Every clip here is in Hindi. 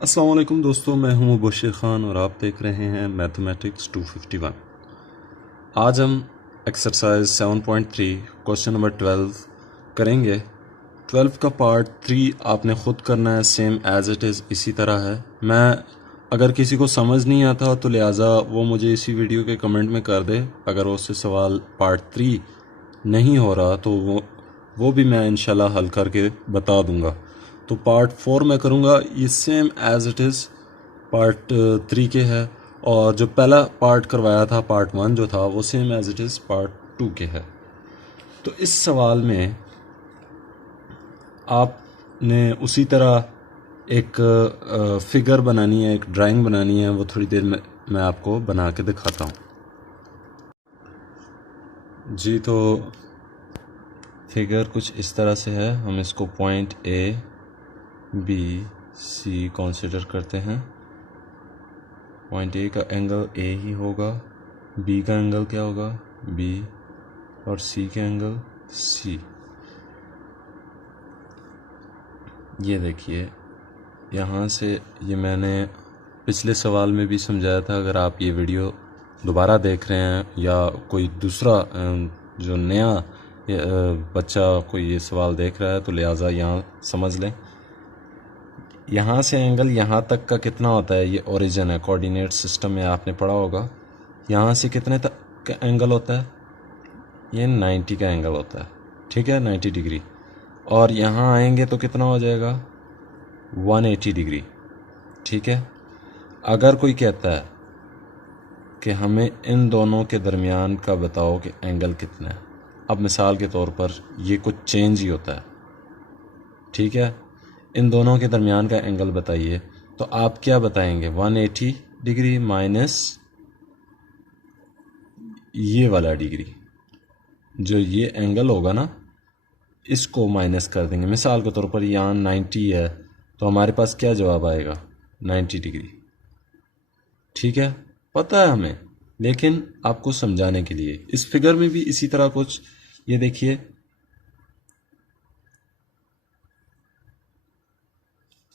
अस्सलाम वालेकुम दोस्तों, मैं हूं मुबशिर ख़ान और आप देख रहे हैं मैथमेटिक्स 251। आज हम एक्सरसाइज 7.3 क्वेश्चन नंबर 12 करेंगे। 12 का पार्ट 3 आपने ख़ुद करना है, सेम एज़ इट इज़ इसी तरह है। मैं अगर किसी को समझ नहीं आता तो लिहाजा वो मुझे इसी वीडियो के कमेंट में कर दे। अगर उससे सवाल पार्ट 3 नहीं हो रहा तो वो भी मैं इंशाल्लाह हल करके बता दूंगा। तो पार्ट 4 मैं करूंगा, ये same as it is part 3 के है। और जो पहला पार्ट करवाया था, पार्ट 1 जो था, वो same as it is part 2 के है। तो इस सवाल में आपने उसी तरह एक फिगर बनानी है, एक ड्राइंग बनानी है। वो थोड़ी देर में मैं आपको बना के दिखाता हूँ जी। तो फिगर कुछ इस तरह से है। हम इसको point A B C consider करते हैं। पॉइंट ए का एंगल ए ही होगा, बी का एंगल क्या होगा बी, और सी का एंगल सी। ये देखिए, यहाँ से ये मैंने पिछले सवाल में भी समझाया था। अगर आप ये वीडियो दोबारा देख रहे हैं या कोई दूसरा जो नया बच्चा कोई ये सवाल देख रहा है तो लिहाजा यहाँ समझ लें। यहाँ से एंगल यहाँ तक का कितना होता है, ये ओरिजिन है, कोऑर्डिनेट सिस्टम में आपने पढ़ा होगा। यहाँ से कितने तक का एंगल होता है, ये 90 का एंगल होता है, ठीक है, 90 डिग्री। और यहाँ आएंगे तो कितना हो जाएगा 180 डिग्री, ठीक है। अगर कोई कहता है कि हमें इन दोनों के दरमियान का बताओ कि एंगल कितना है, अब मिसाल के तौर पर ये कुछ चेंज ही होता है, ठीक है, इन दोनों के दरमियान का एंगल बताइए, तो आप क्या बताएंगे 180 डिग्री माइनस ये वाला डिग्री, जो ये एंगल होगा ना इसको माइनस कर देंगे। मिसाल के तौर पर यहाँ 90 है तो हमारे पास क्या जवाब आएगा 90 डिग्री, ठीक है, पता है हमें, लेकिन आपको समझाने के लिए। इस फिगर में भी इसी तरह कुछ, ये देखिए,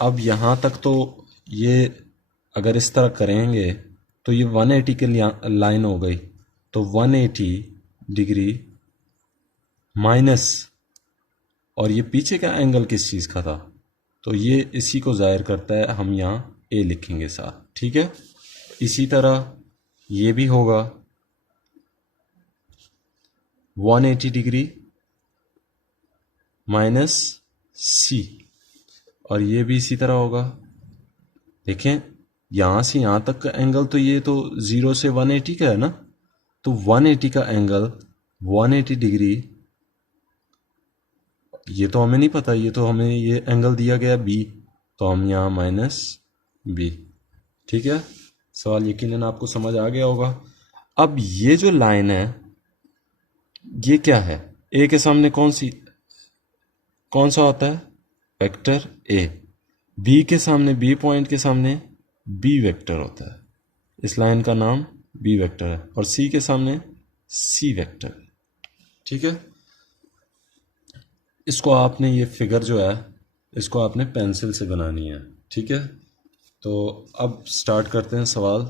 अब यहाँ तक तो ये अगर इस तरह करेंगे तो ये 180 के लाइन हो गई, तो 180 डिग्री माइनस, और ये पीछे का एंगल किस चीज़ का था, तो ये इसी को जाहिर करता है। हम यहाँ ए लिखेंगे साथ, ठीक है। इसी तरह ये भी होगा 180 डिग्री माइनस सी, और ये भी इसी तरह होगा। देखें, यहाँ से यहाँ तक का एंगल तो ये तो 0 से 180 का है ना, तो 180 का एंगल 180 डिग्री, ये तो हमें नहीं पता, ये तो हमें ये एंगल दिया गया बी, तो हम यहाँ माइनस बी, ठीक है। सवाल यकीनन आपको समझ आ गया होगा। अब ये जो लाइन है ये क्या है, ए के सामने कौन सा होता है वेक्टर ए, बी के सामने, बी पॉइंट के सामने बी वेक्टर होता है, इस लाइन का नाम बी वेक्टर है, और सी के सामने सी वेक्टर, ठीक है। इसको आपने, ये फिगर जो है इसको आपने पेंसिल से बनानी है, ठीक है। तो अब स्टार्ट करते हैं सवाल।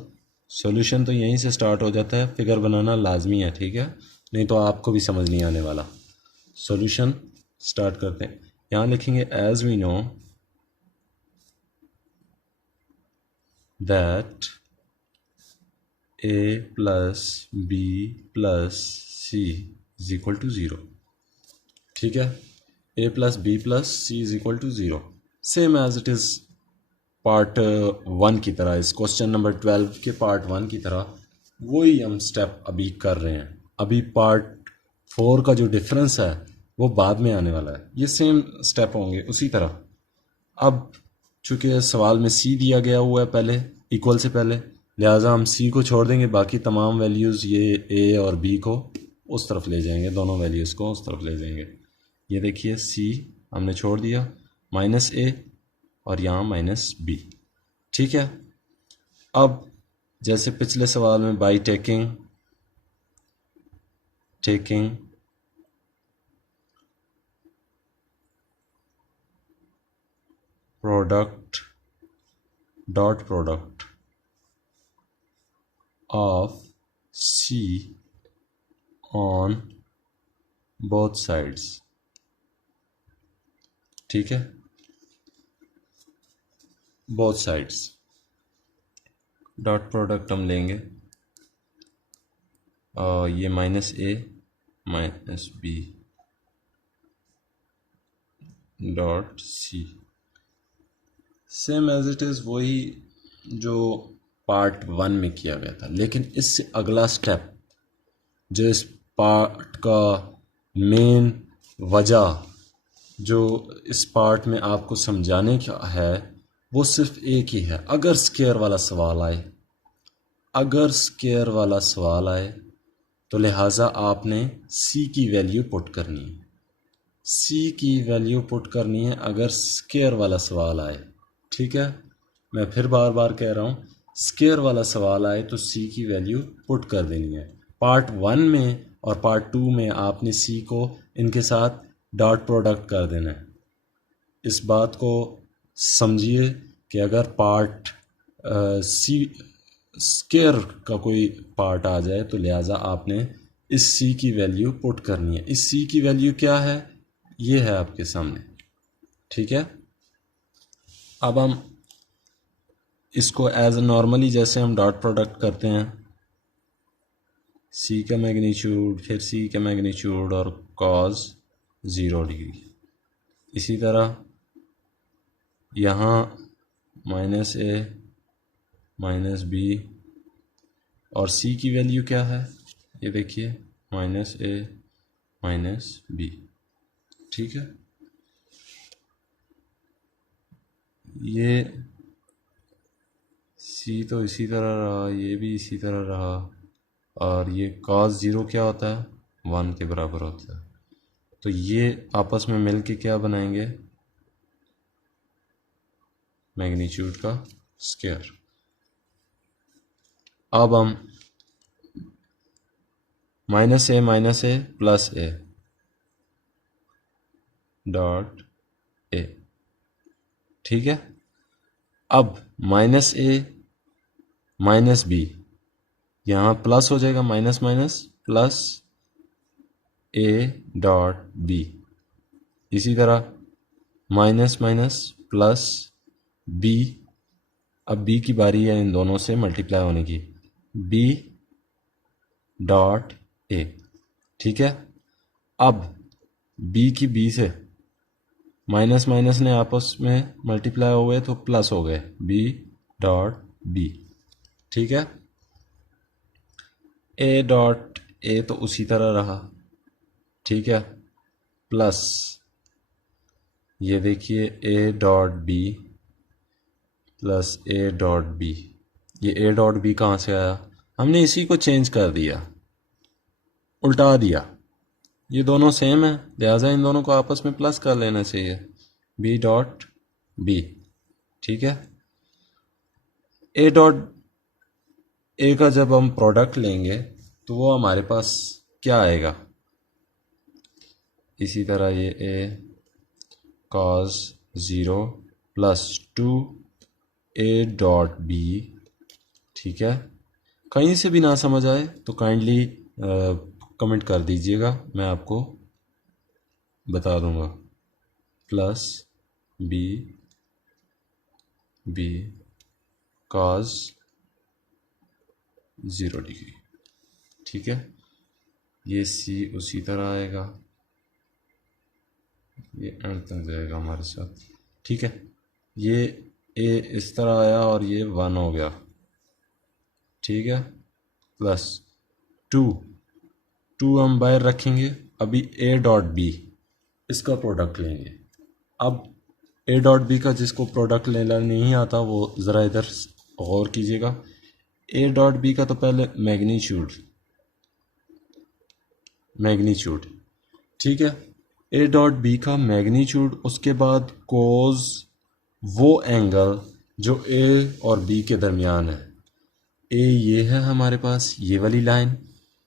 सॉल्यूशन तो यहीं से स्टार्ट हो जाता है, फिगर बनाना लाजमी है, ठीक है, नहीं तो आपको भी समझ नहीं आने वाला। सॉल्यूशन स्टार्ट करते हैं। यहाँ लिखेंगे as we know that a plus B plus C is equal to zero, ठीक है। a plus B plus C is equal to zero, same as it is part 1 की तरह, इस क्वेश्चन नंबर 12 के पार्ट 1 की तरह वही हम स्टेप अभी कर रहे हैं। अभी पार्ट 4 का जो डिफरेंस है वो बाद में आने वाला है, ये सेम स्टेप होंगे उसी तरह। अब चूंकि सवाल में सी दिया गया हुआ है पहले, इक्वल से पहले, लिहाजा हम सी को छोड़ देंगे, बाकी तमाम वैल्यूज़ ये ए और बी को उस तरफ ले जाएंगे, दोनों वैल्यूज़ को उस तरफ ले जाएंगे। ये देखिए सी हमने छोड़ दिया, माइनस ए और यहाँ माइनस बी, ठीक है। अब जैसे पिछले सवाल में by taking product dot product of C on both sides. ठीक है, बोथ साइड्स डॉट प्रोडक्ट हम लेंगे और ये minus A minus B dot C, same as it is वही जो पार्ट 1 में किया गया था, लेकिन इससे अगला स्टेप जो इस पार्ट का मेन वजह जो इस पार्ट में आपको समझाने का है वो सिर्फ एक ही है। अगर स्केयर वाला सवाल आए, अगर स्केयर वाला सवाल आए तो लिहाजा आपने सी की वैल्यू पुट करनी है, सी की वैल्यू पुट करनी है अगर स्केयर वाला सवाल आए। ठीक है, मैं फिर बार बार कह रहा हूँ, स्केयर वाला सवाल आए तो सी की वैल्यू पुट कर देनी है। पार्ट 1 में और पार्ट 2 में आपने सी को इनके साथ डॉट प्रोडक्ट कर देना है। इस बात को समझिए कि अगर पार्ट सी स्केयर का कोई पार्ट आ जाए तो लिहाजा आपने इस सी की वैल्यू पुट करनी है। इस सी की वैल्यू क्या है, ये है आपके सामने। ठीक है, अब हम इसको एज नॉर्मली जैसे हम डॉट प्रोडक्ट करते हैं, सी का मैग्नीट्यूड फिर सी का मैग्नीट्यूड और कॉस 0 डिग्री, इसी तरह यहाँ माइनस ए माइनस बी और सी की वैल्यू क्या है, ये देखिए माइनस ए माइनस बी। ठीक है, ये सी तो इसी तरह रहा, ये भी इसी तरह रहा, और ये cos 0 क्या होता है, 1 के बराबर होता है। तो ये आपस में मिल के क्या बनाएंगे, मैग्नीट्यूड का स्क्वायर। अब हम minus A plus A dot A. ठीक है, अब माइनस ए माइनस बी, यहाँ प्लस हो जाएगा, minus minus plus A dot B, इसी तरह माइनस माइनस प्लस बी, अब बी की बारी है इन दोनों से मल्टीप्लाई होने की, बी डॉट ए। ठीक है, अब बी की बी से माइनस माइनस ने आपस में मल्टीप्लाई हो गए तो प्लस हो गए, बी डॉट बी। ठीक है, ए डॉट ए तो उसी तरह रहा। ठीक है, प्लस ये देखिए A dot B plus A dot B, ये ए डॉट बी कहाँ से आया, हमने इसी को चेंज कर दिया, उल्टा दिया। ये दोनों सेम है लिहाजा इन दोनों को आपस में प्लस कर लेना चाहिए, बी डॉट बी। ठीक है, ए डॉट ए का जब हम प्रोडक्ट लेंगे तो वो हमारे पास क्या आएगा, इसी तरह ये A cos 0 plus 2 A dot B. ठीक है, कहीं से भी ना समझ आए तो काइंडली कमेंट कर दीजिएगा, मैं आपको बता दूंगा, plus B B cos 0 degree. ठीक है, ये सी उसी तरह आएगा, ये एंड तक जाएगा हमारे साथ। ठीक है, ये ए इस तरह आया और ये 1 हो गया। ठीक है, प्लस 2 हम बाहर रखेंगे, अभी ए डॉट बी इसका प्रोडक्ट लेंगे। अब ए डॉट बी का जिसको प्रोडक्ट लेना नहीं आता वो ज़रा इधर गौर कीजिएगा, ए डॉट बी का तो पहले मैग्नीट्यूड। ठीक है, ए डॉट बी का मैग्नीट्यूड, उसके बाद कोज वो एंगल जो ए और बी के दरमियान है, ए ये है हमारे पास ये वाली लाइन,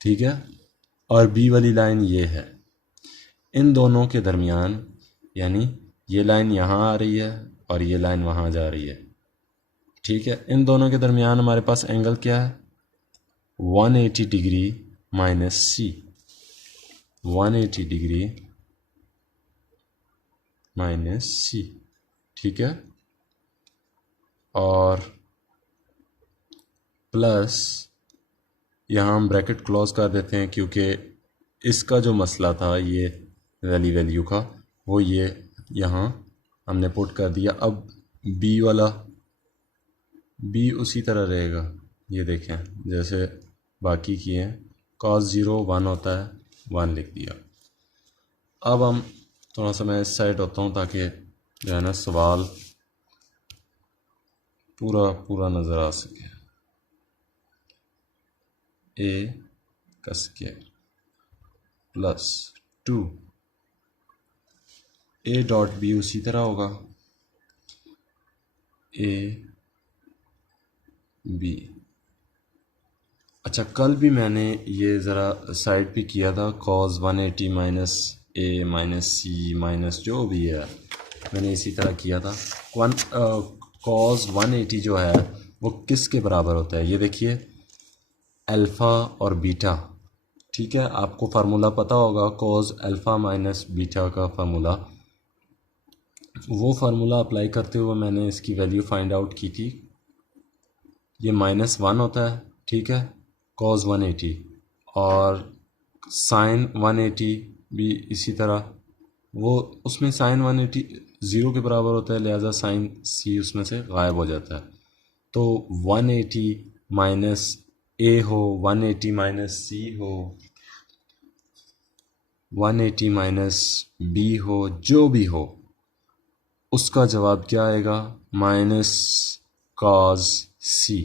ठीक है, और बी वाली लाइन ये है, इन दोनों के दरमियान यानी ये लाइन यहाँ आ रही है और ये लाइन वहाँ जा रही है। ठीक है, इन दोनों के दरमियान हमारे पास एंगल क्या है, 180 डिग्री माइनस सी, 180 डिग्री माइनस सी, ठीक है, और प्लस यहाँ हम ब्रैकेट क्लोज कर देते हैं क्योंकि इसका जो मसला था ये वैल्यू का, वो ये यहाँ हमने पुट कर दिया। अब बी वाला, बी उसी तरह रहेगा, ये देखें जैसे बाकी किए हैं, cos 0 1 होता है, 1 लिख दिया। अब हम थोड़ा सा मैं इस साइड होता हूँ ताकि जो है ना सवाल पूरा नज़र आ सके। ए का square plus 2 A dot B उसी तरह होगा, ए बी। अच्छा, कल भी मैंने ये ज़रा साइड पे किया था, cos 180 minus A minus C minus जो भी है, मैंने इसी तरह किया था। cos 180 जो है वो किसके बराबर होता है, ये देखिए अल्फ़ा और बीटा, ठीक है। आपको फार्मूला पता होगा cos अल्फ़ा माइनस बीटा का फार्मूला, वो फार्मूला अप्लाई करते हुए मैंने इसकी वैल्यू फाइंड आउट की थी। ये -1 होता है, ठीक है, cos 180, और sin 180 भी इसी तरह, वो उसमें sin 180 ज़ीरो के बराबर होता है, लिहाजा sin c उसमें से गायब हो जाता है। तो 180 माइनस ए हो, 180 माइनस सी हो, 180 माइनस बी हो, जो भी हो, उसका जवाब क्या आएगा, -cos c,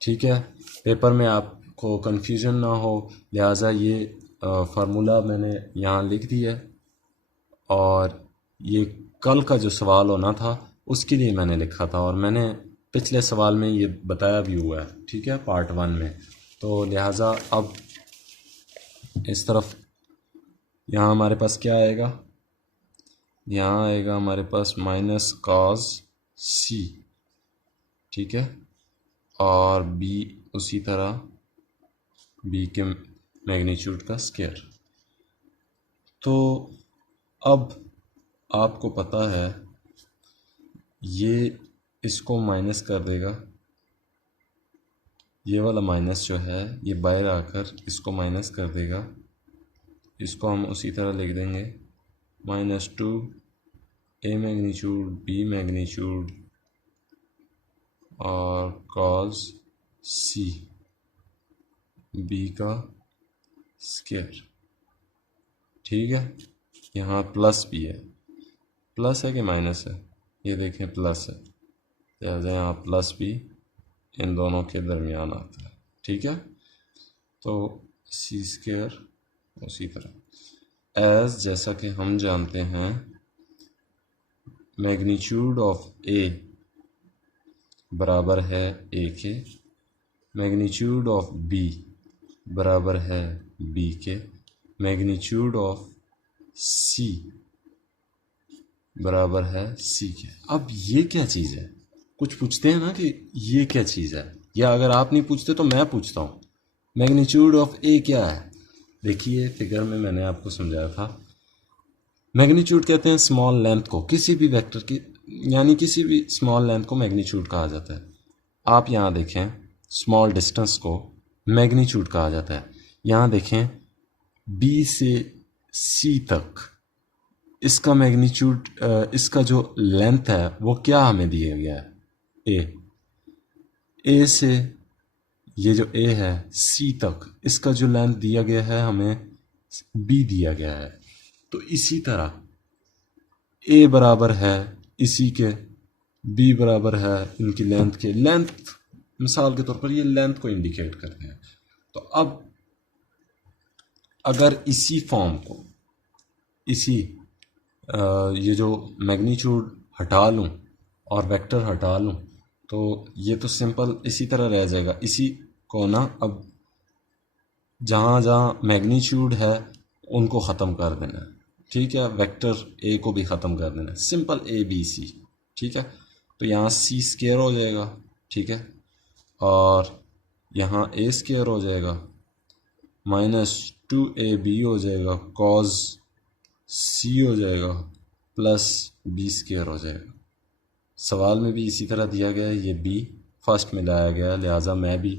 ठीक है। पेपर में आपको कन्फ्यूजन ना हो, लिहाजा ये फार्मूला मैंने यहाँ लिख दिया है, और ये कल का जो सवाल होना था उसके लिए मैंने लिखा था, और मैंने पिछले सवाल में ये बताया भी हुआ है, ठीक है, पार्ट 1 में। तो लिहाजा अब इस तरफ यहाँ हमारे पास क्या आएगा, यहाँ आएगा हमारे पास -cos c, ठीक है, और b उसी तरह, b के मैग्नीट्यूड का स्क्वायर। तो अब आपको पता है ये इसको माइनस कर देगा, ये वाला माइनस जो है ये बाहर आकर इसको माइनस कर देगा, इसको हम उसी तरह लिख देंगे -2 ए मैग्नीट्यूड बी मैग्नीट्यूड और cos c बी का स्क्वायर, ठीक है। यहाँ प्लस भी है, प्लस है कि माइनस है, ये देखें प्लस है, लिहाजा यहाँ प्लस भी इन दोनों के दरमियान आता है, ठीक है। तो सी स्क्वायर उसी तरह एज, जैसा कि हम जानते हैं मैग्नीट्यूड ऑफ ए बराबर है ए के, मैग्नीट्यूड ऑफ बी बराबर है बी के, मैग्नीट्यूड ऑफ सी बराबर है सी के। अब ये क्या चीज़ है, कुछ पूछते हैं ना कि ये क्या चीज़ है, या अगर आप नहीं पूछते तो मैं पूछता हूँ, मैग्नीट्यूड ऑफ ए क्या है। देखिए फिगर में मैंने आपको समझाया था, मैग्नीट्यूड कहते हैं स्मॉल लेंथ को, किसी भी वेक्टर की, यानी किसी भी स्मॉल लेंथ को मैग्नीट्यूड कहा जाता है। आप यहाँ देखें स्मॉल डिस्टेंस को मैग्नीट्यूड कहा जाता है। यहाँ देखें बी से सी तक इसका मैग्नीट्यूड, इसका जो लेंथ है वो क्या हमें दिया गया है, ए से ये जो ए है सी तक, इसका जो लेंथ दिया गया है हमें बी दिया गया है। तो इसी तरह ए बराबर है इसी के, बी बराबर है इनकी लेंथ के, लेंथ मिसाल के तौर पर ये लेंथ को इंडिकेट करते हैं। तो अब अगर इसी फॉर्म को, इसी ये जो मैग्नीट्यूड हटा लूँ और वेक्टर हटा लूँ तो ये तो सिंपल इसी तरह रह जाएगा। इसी को ना अब जहाँ जहाँ मैग्नीट्यूड है उनको ख़त्म कर देना है, ठीक है, वेक्टर ए को भी ख़त्म कर देना है, सिंपल ए बी सी, ठीक है। तो यहाँ सी स्क्वायर हो जाएगा, ठीक है, और यहाँ ए स्क्वायर हो जाएगा माइनस 2ab हो जाएगा, कॉज सी हो जाएगा प्लस बी स्क्वायर हो जाएगा। सवाल में भी इसी तरह दिया गया है, ये बी फर्स्ट में लाया गया, लिहाजा मैं भी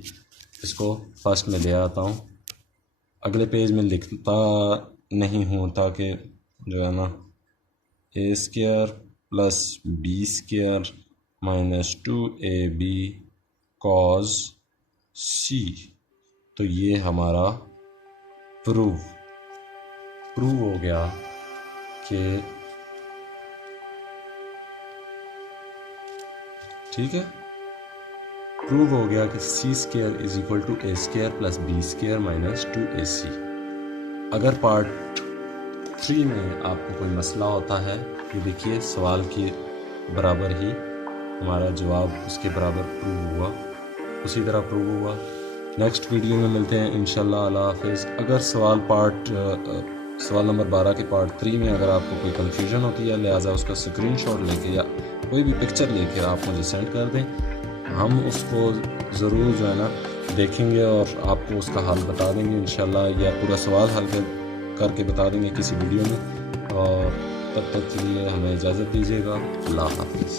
इसको फर्स्ट में ले आता हूँ। अगले पेज में लिखता नहीं हूँ ताकि जो है ना a square plus b square minus 2ab cos C, तो ये हमारा प्रूव हो गया कि ठीक है, प्रूव हो गया कि C square is equal to a square plus b square minus 2ac। अगर पार्ट 3 में आपको कोई मसला होता है, ये देखिए सवाल के बराबर ही हमारा जवाब उसके बराबर प्रूव हुआ, उसी तरह प्रूव हुआ। नेक्स्ट वीडियो में मिलते हैं इंशाल्लाह। अल्लाह हाफिज़। अगर सवाल नंबर 12 के पार्ट 3 में अगर आपको कोई कन्फ्यूजन होती है, लिहाजा उसका स्क्रीनशॉट लेके या कोई भी पिक्चर लेके आप मुझे सेंड कर दें, हम उसको ज़रूर जो है ना देखेंगे और आपको उसका हल बता देंगे इंशाल्लाह, या पूरा सवाल हल करके बता देंगे किसी वीडियो में। और तब तक के लिए हमें इजाज़त दीजिएगा। अल्लाह हाफिज़।